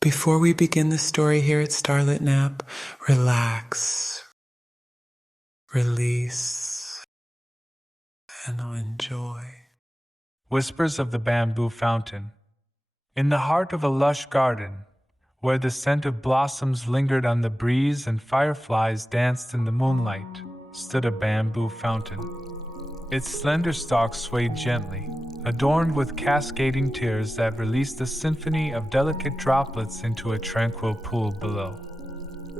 Before we begin the story here at Starlit Nap, relax, release, and enjoy. Whispers of the Bamboo Fountain. In the heart of a lush garden, where the scent of blossoms lingered on the breeze and fireflies danced in the moonlight, stood a bamboo fountain. Its slender stalk swayed gently, adorned with cascading tears that released a symphony of delicate droplets into a tranquil pool below.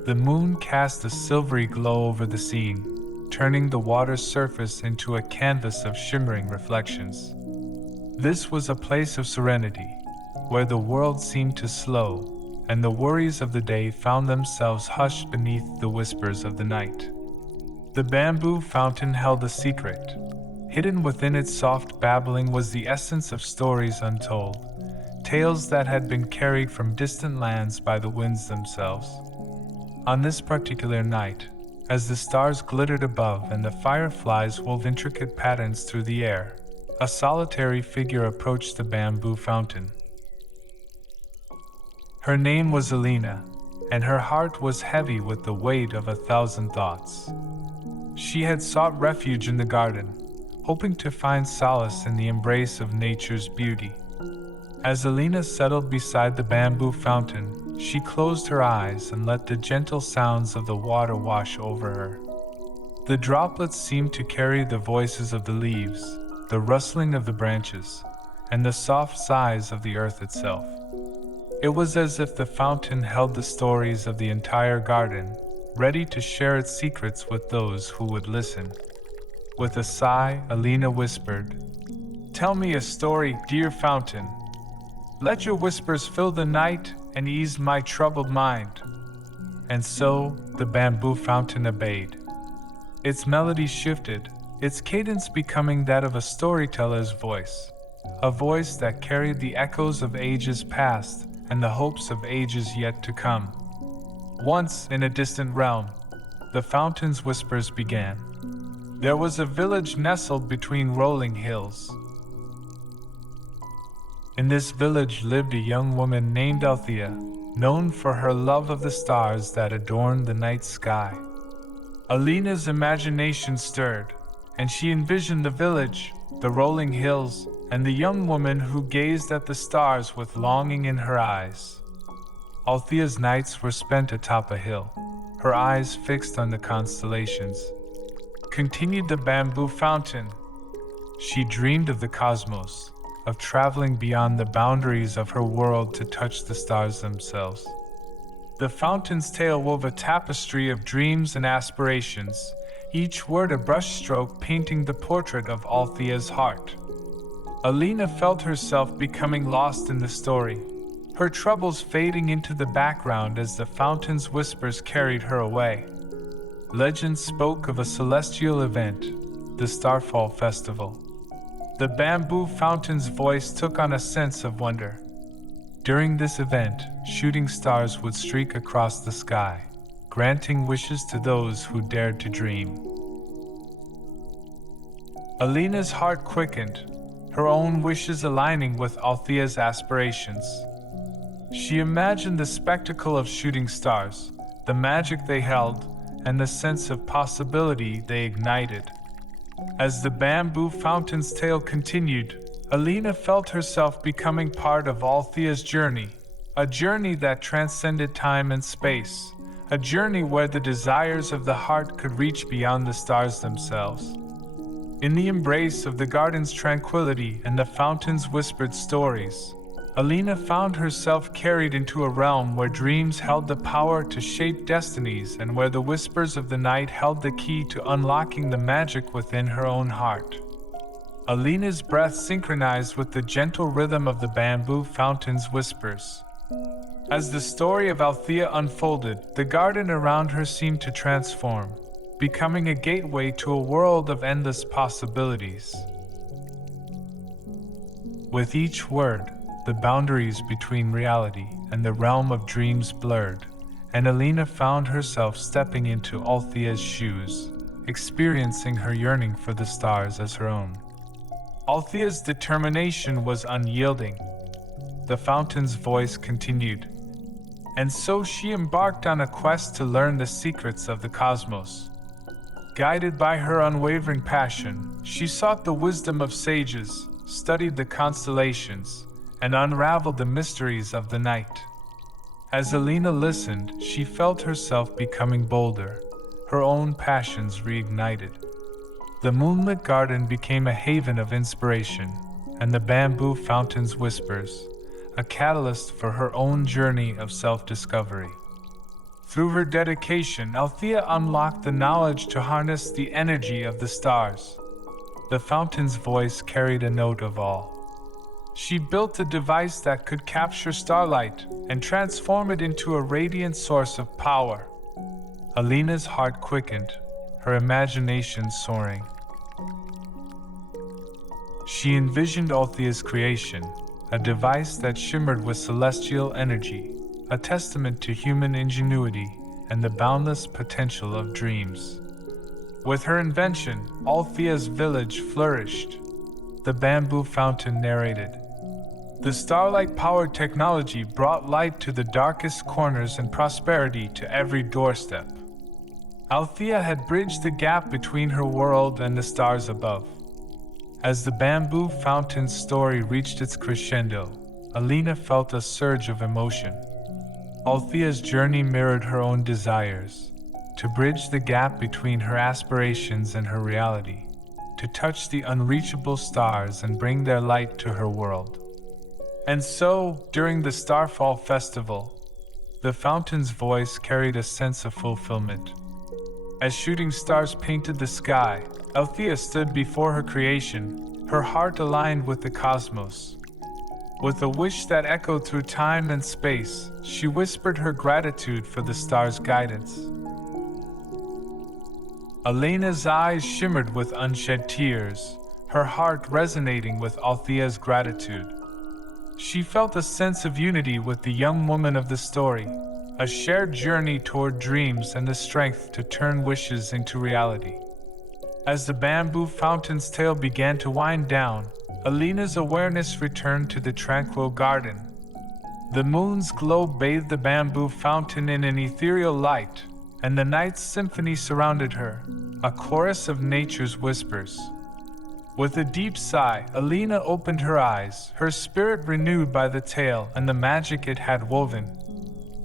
The moon cast a silvery glow over the scene, turning the water's surface into a canvas of shimmering reflections. This was a place of serenity, where the world seemed to slow, and the worries of the day found themselves hushed beneath the whispers of the night. The bamboo fountain held a secret. Hidden within its soft babbling was the essence of stories untold, tales that had been carried from distant lands by the winds themselves. On this particular night, as the stars glittered above and the fireflies wove intricate patterns through the air, a solitary figure approached the bamboo fountain. Her name was Alina, and her heart was heavy with the weight of 1,000 thoughts. She had sought refuge in the garden, hoping to find solace in the embrace of nature's beauty. As Alina settled beside the bamboo fountain, she closed her eyes and let the gentle sounds of the water wash over her. The droplets seemed to carry the voices of the leaves, the rustling of the branches, and the soft sighs of the earth itself. It was as if the fountain held the stories of the entire garden, ready to share its secrets with those who would listen. With a sigh, Alina whispered, "Tell me a story, dear fountain. Let your whispers fill the night and ease my troubled mind." And so, the bamboo fountain obeyed. Its melody shifted, its cadence becoming that of a storyteller's voice, a voice that carried the echoes of ages past and the hopes of ages yet to come. Once, in a distant realm, the fountain's whispers began. There was a village nestled between rolling hills. In this village lived a young woman named Althea, known for her love of the stars that adorned the night sky. Alina's imagination stirred, and she envisioned the village, the rolling hills, and the young woman who gazed at the stars with longing in her eyes. Althea's nights were spent atop a hill, her eyes fixed on the constellations. Continued the bamboo fountain. She dreamed of the cosmos, of traveling beyond the boundaries of her world to touch the stars themselves. The fountain's tale wove a tapestry of dreams and aspirations, each word a brushstroke painting the portrait of Althea's heart. Alina felt herself becoming lost in the story, her troubles fading into the background as the fountain's whispers carried her away. Legend spoke of a celestial event, the Starfall Festival. The bamboo fountain's voice took on a sense of wonder. During this event, shooting stars would streak across the sky, granting wishes to those who dared to dream. Alina's heart quickened, her own wishes aligning with Althea's aspirations. She imagined the spectacle of shooting stars, the magic they held, and the sense of possibility they ignited. As the bamboo fountain's tale continued, Alina felt herself becoming part of Althea's journey, a journey that transcended time and space, a journey where the desires of the heart could reach beyond the stars themselves. In the embrace of the garden's tranquility and the fountain's whispered stories, Alina found herself carried into a realm where dreams held the power to shape destinies and where the whispers of the night held the key to unlocking the magic within her own heart. Alina's breath synchronized with the gentle rhythm of the bamboo fountain's whispers. As the story of Althea unfolded, the garden around her seemed to transform, becoming a gateway to a world of endless possibilities. With each word, the boundaries between reality and the realm of dreams blurred, and Alina found herself stepping into Althea's shoes, experiencing her yearning for the stars as her own. Althea's determination was unyielding. The fountain's voice continued, And so she embarked on a quest to learn the secrets of the cosmos. Guided by her unwavering passion, she sought the wisdom of sages, studied the constellations, and unraveled the mysteries of the night. As Alina listened, she felt herself becoming bolder, her own passions reignited. The moonlit garden became a haven of inspiration, and the bamboo fountain's whispers, a catalyst for her own journey of self-discovery. Through her dedication, Althea unlocked the knowledge to harness the energy of the stars. The fountain's voice carried a note of awe. She built a device that could capture starlight and transform it into a radiant source of power. Alina's heart quickened, her imagination soaring. She envisioned Althea's creation, a device that shimmered with celestial energy, a testament to human ingenuity and the boundless potential of dreams. With her invention, Althea's village flourished. The bamboo fountain narrated. The starlight-powered technology brought light to the darkest corners and prosperity to every doorstep. Althea had bridged the gap between her world and the stars above. As the bamboo fountain's story reached its crescendo, Alina felt a surge of emotion. Althea's journey mirrored her own desires, to bridge the gap between her aspirations and her reality, to touch the unreachable stars and bring their light to her world. And so, during the Starfall Festival, the fountain's voice carried a sense of fulfillment. As shooting stars painted the sky, Althea stood before her creation, her heart aligned with the cosmos. With a wish that echoed through time and space, she whispered her gratitude for the stars' guidance. Alina's eyes shimmered with unshed tears, her heart resonating with Althea's gratitude. She felt a sense of unity with the young woman of the story, a shared journey toward dreams and the strength to turn wishes into reality. As the bamboo fountain's tale began to wind down, Alina's awareness returned to the tranquil garden. The moon's glow bathed the bamboo fountain in an ethereal light, and the night's symphony surrounded her, a chorus of nature's whispers. With a deep sigh, Alina opened her eyes, her spirit renewed by the tale and the magic it had woven.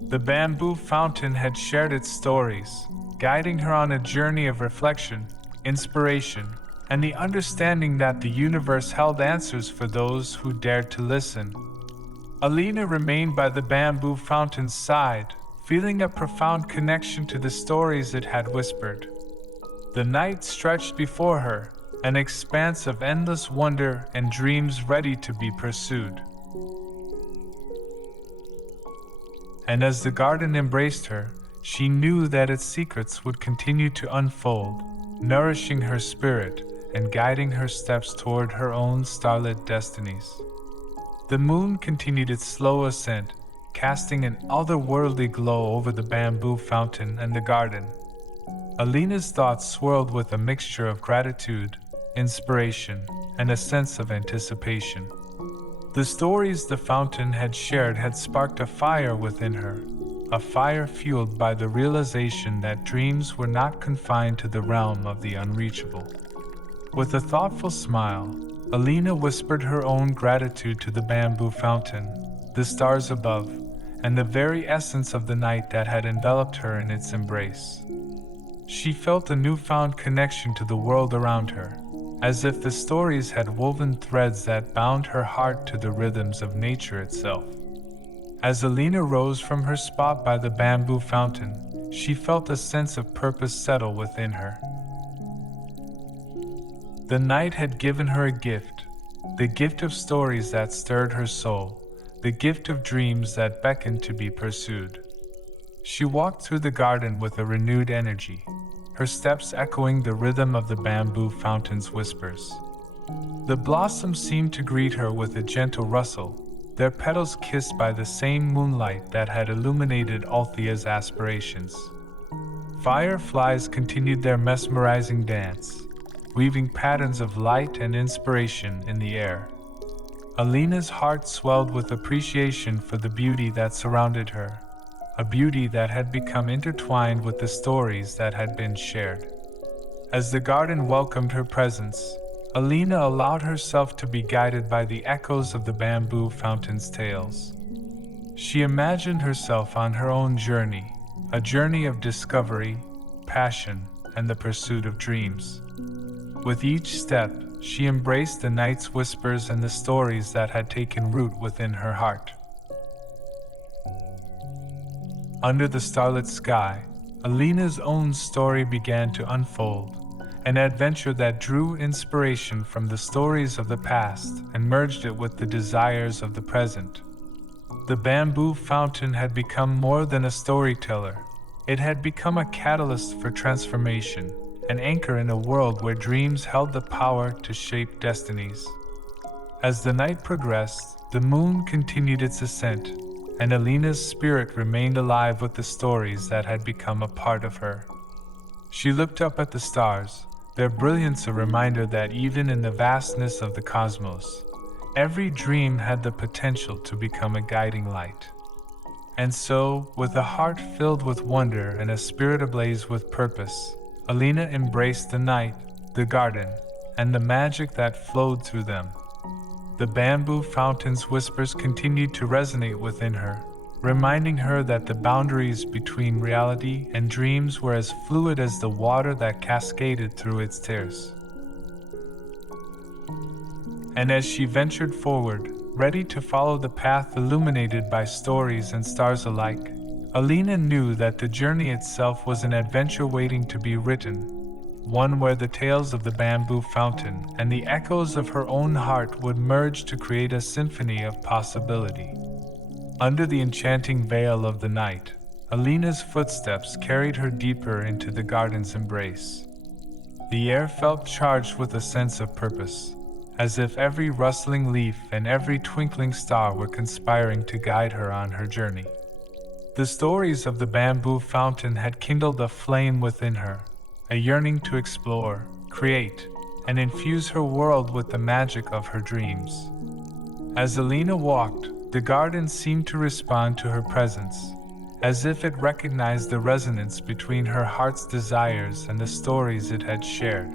The bamboo fountain had shared its stories, guiding her on a journey of reflection, inspiration, and the understanding that the universe held answers for those who dared to listen. Alina remained by the bamboo fountain's side, feeling a profound connection to the stories it had whispered. The night stretched before her, an expanse of endless wonder and dreams ready to be pursued. And as the garden embraced her, she knew that its secrets would continue to unfold, nourishing her spirit and guiding her steps toward her own starlit destinies. The moon continued its slow ascent, casting an otherworldly glow over the bamboo fountain and the garden. Alina's thoughts swirled with a mixture of gratitude, inspiration, and a sense of anticipation. The stories the fountain had shared had sparked a fire within her, a fire fueled by the realization that dreams were not confined to the realm of the unreachable. With a thoughtful smile, Alina whispered her own gratitude to the bamboo fountain, the stars above, and the very essence of the night that had enveloped her in its embrace. She felt a newfound connection to the world around her, as if the stories had woven threads that bound her heart to the rhythms of nature itself. As Alina rose from her spot by the bamboo fountain, she felt a sense of purpose settle within her. The night had given her a gift, the gift of stories that stirred her soul, the gift of dreams that beckoned to be pursued. She walked through the garden with a renewed energy, her steps echoing the rhythm of the bamboo fountain's whispers. The blossoms seemed to greet her with a gentle rustle, their petals kissed by the same moonlight that had illuminated Althea's aspirations. Fireflies continued their mesmerizing dance, weaving patterns of light and inspiration in the air. Alina's heart swelled with appreciation for the beauty that surrounded her, a beauty that had become intertwined with the stories that had been shared. As the garden welcomed her presence, Alina allowed herself to be guided by the echoes of the bamboo fountain's tales. She imagined herself on her own journey, a journey of discovery, passion, and the pursuit of dreams. With each step, she embraced the night's whispers and the stories that had taken root within her heart. Under the starlit sky, Alina's own story began to unfold, an adventure that drew inspiration from the stories of the past and merged it with the desires of the present. The bamboo fountain had become more than a storyteller. It had become a catalyst for transformation, an anchor in a world where dreams held the power to shape destinies. As the night progressed, the moon continued its ascent, and Alina's spirit remained alive with the stories that had become a part of her. She looked up at the stars, their brilliance a reminder that even in the vastness of the cosmos, every dream had the potential to become a guiding light. And so, with a heart filled with wonder and a spirit ablaze with purpose, Alina embraced the night, the garden, and the magic that flowed through them. The bamboo fountain's whispers continued to resonate within her, reminding her that the boundaries between reality and dreams were as fluid as the water that cascaded through its tears. And as she ventured forward, ready to follow the path illuminated by stories and stars alike, Alina knew that the journey itself was an adventure waiting to be written, one where the tales of the bamboo fountain and the echoes of her own heart would merge to create a symphony of possibility. Under the enchanting veil of the night, Alina's footsteps carried her deeper into the garden's embrace. The air felt charged with a sense of purpose, as if every rustling leaf and every twinkling star were conspiring to guide her on her journey. The stories of the bamboo fountain had kindled a flame within her, a yearning to explore, create, and infuse her world with the magic of her dreams. As Alina walked, the garden seemed to respond to her presence, as if it recognized the resonance between her heart's desires and the stories it had shared.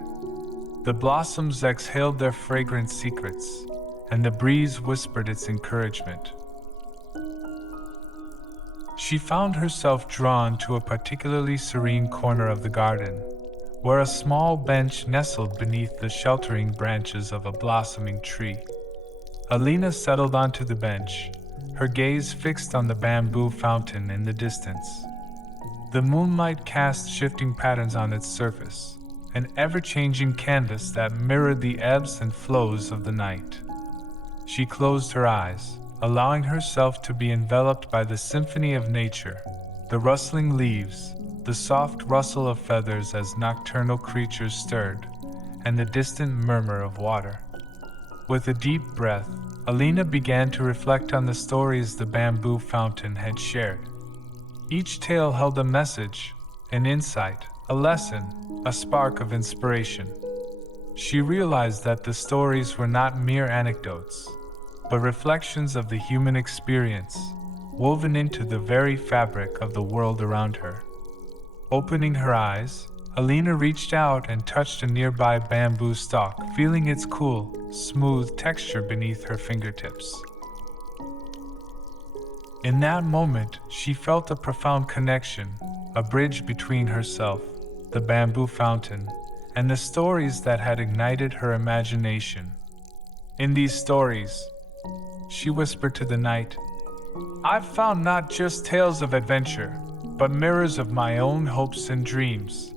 The blossoms exhaled their fragrant secrets, and the breeze whispered its encouragement. She found herself drawn to a particularly serene corner of the garden, where a small bench nestled beneath the sheltering branches of a blossoming tree. Alina settled onto the bench, her gaze fixed on the bamboo fountain in the distance. The moonlight cast shifting patterns on its surface, an ever-changing canvas that mirrored the ebbs and flows of the night. She closed her eyes, allowing herself to be enveloped by the symphony of nature, the rustling leaves, the soft rustle of feathers as nocturnal creatures stirred, and the distant murmur of water. With a deep breath, Alina began to reflect on the stories the bamboo fountain had shared. Each tale held a message, an insight, a lesson, a spark of inspiration. She realized that the stories were not mere anecdotes, but reflections of the human experience, woven into the very fabric of the world around her. Opening her eyes, Alina reached out and touched a nearby bamboo stalk, feeling its cool, smooth texture beneath her fingertips. In that moment, she felt a profound connection, a bridge between herself, the bamboo fountain, and the stories that had ignited her imagination. In these stories, she whispered to the night, "I've found not just tales of adventure, but mirrors of my own hopes and dreams.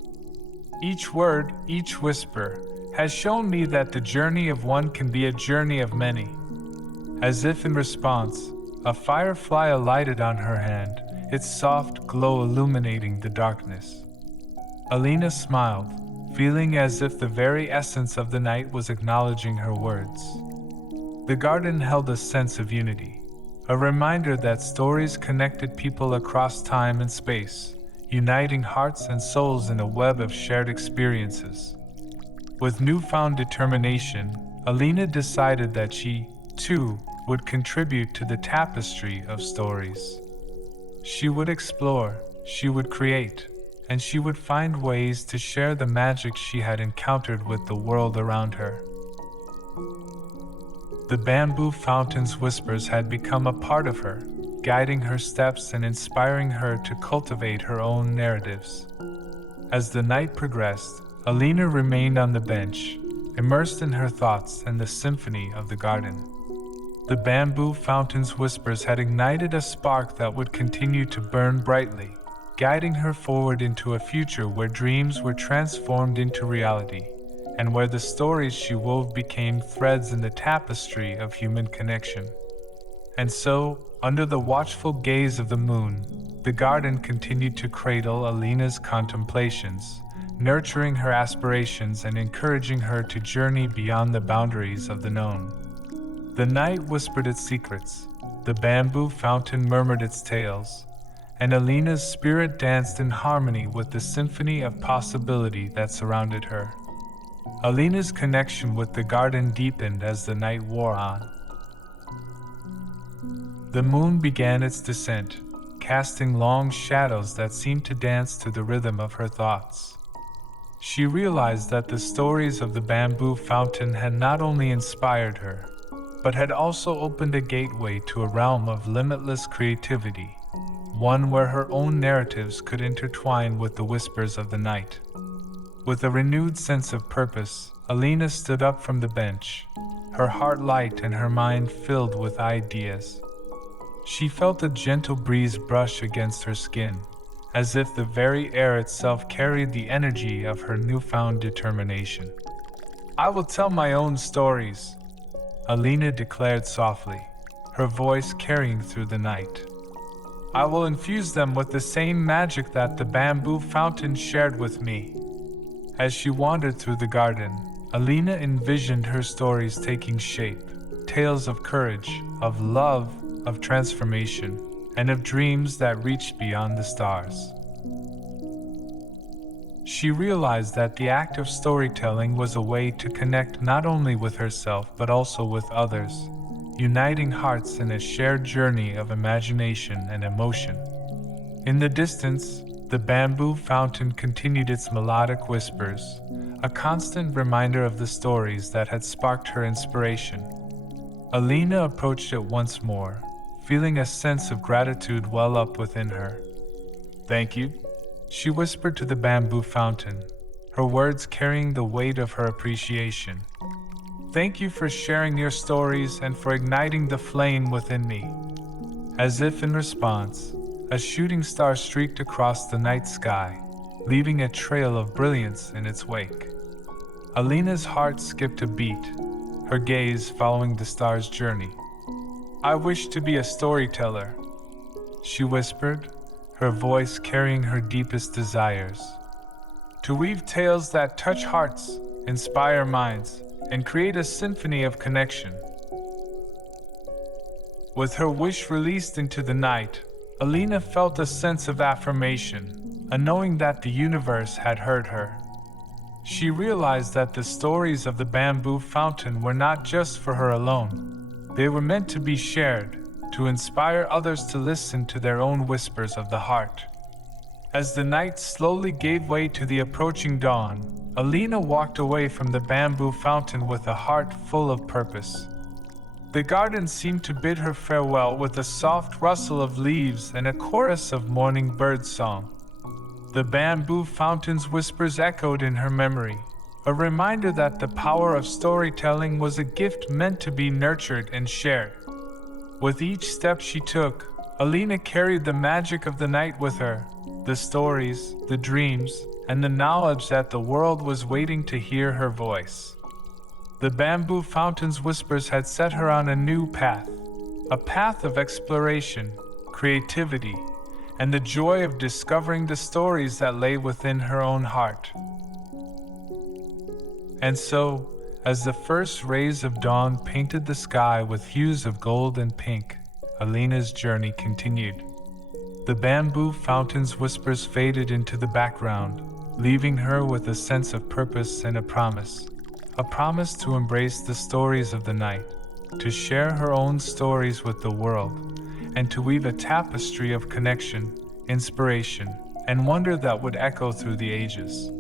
Each word, each whisper, has shown me that the journey of one can be a journey of many." As if in response, a firefly alighted on her hand, its soft glow illuminating the darkness. Alina smiled, feeling as if the very essence of the night was acknowledging her words. The garden held a sense of unity, a reminder that stories connected people across time and space, uniting hearts and souls in a web of shared experiences. With newfound determination, Alina decided that she, too, would contribute to the tapestry of stories. She would explore, she would create, and she would find ways to share the magic she had encountered with the world around her. The bamboo fountain's whispers had become a part of her, guiding her steps and inspiring her to cultivate her own narratives. As the night progressed, Alina remained on the bench, immersed in her thoughts and the symphony of the garden. The bamboo fountain's whispers had ignited a spark that would continue to burn brightly, guiding her forward into a future where dreams were transformed into reality, and where the stories she wove became threads in the tapestry of human connection. And so, under the watchful gaze of the moon, the garden continued to cradle Alina's contemplations, nurturing her aspirations and encouraging her to journey beyond the boundaries of the known. The night whispered its secrets, the bamboo fountain murmured its tales, and Alina's spirit danced in harmony with the symphony of possibility that surrounded her. Alina's connection with the garden deepened as the night wore on. The moon began its descent, casting long shadows that seemed to dance to the rhythm of her thoughts. She realized that the stories of the bamboo fountain had not only inspired her, but had also opened a gateway to a realm of limitless creativity, one where her own narratives could intertwine with the whispers of the night. With a renewed sense of purpose, Alina stood up from the bench, her heart light and her mind filled with ideas. She felt a gentle breeze brush against her skin, as if the very air itself carried the energy of her newfound determination. "I will tell my own stories," Alina declared softly, her voice carrying through the night. "I will infuse them with the same magic that the bamboo fountain shared with me." As she wandered through the garden, Alina envisioned her stories taking shape, tales of courage, of love, of transformation, and of dreams that reached beyond the stars. She realized that the act of storytelling was a way to connect not only with herself but also with others, uniting hearts in a shared journey of imagination and emotion. In the distance, the bamboo fountain continued its melodic whispers, a constant reminder of the stories that had sparked her inspiration. Alina approached it once more, feeling a sense of gratitude well up within her. "Thank you," she whispered to the bamboo fountain, her words carrying the weight of her appreciation. "Thank you for sharing your stories and for igniting the flame within me." As if in response, a shooting star streaked across the night sky, leaving a trail of brilliance in its wake. Alina's heart skipped a beat, her gaze following the star's journey. "I wish to be a storyteller," she whispered, her voice carrying her deepest desires. "To weave tales that touch hearts, inspire minds, and create a symphony of connection." With her wish released into the night, Alina felt a sense of affirmation, a knowing that the universe had heard her. She realized that the stories of the bamboo fountain were not just for her alone. They were meant to be shared, to inspire others to listen to their own whispers of the heart. As the night slowly gave way to the approaching dawn, Alina walked away from the bamboo fountain with a heart full of purpose. The garden seemed to bid her farewell with a soft rustle of leaves and a chorus of morning bird song. The bamboo fountain's whispers echoed in her memory, a reminder that the power of storytelling was a gift meant to be nurtured and shared. With each step she took, Alina carried the magic of the night with her, the stories, the dreams, and the knowledge that the world was waiting to hear her voice. The bamboo fountain's whispers had set her on a new path, a path of exploration, creativity, and the joy of discovering the stories that lay within her own heart. And so, as the first rays of dawn painted the sky with hues of gold and pink, Alina's journey continued. The bamboo fountain's whispers faded into the background, leaving her with a sense of purpose and a promise to embrace the stories of the night, to share her own stories with the world, and to weave a tapestry of connection, inspiration, and wonder that would echo through the ages.